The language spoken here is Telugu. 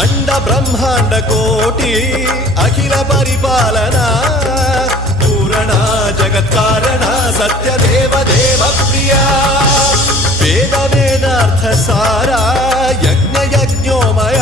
అండ బ్రహ్మాండ కోటి అఖిల పరిపాలన పూరణ జగత్కారణ సత్యదేవ దేవ ప్రియ వేద వేదార్థ సారా యజ్ఞ యజ్ఞోమయ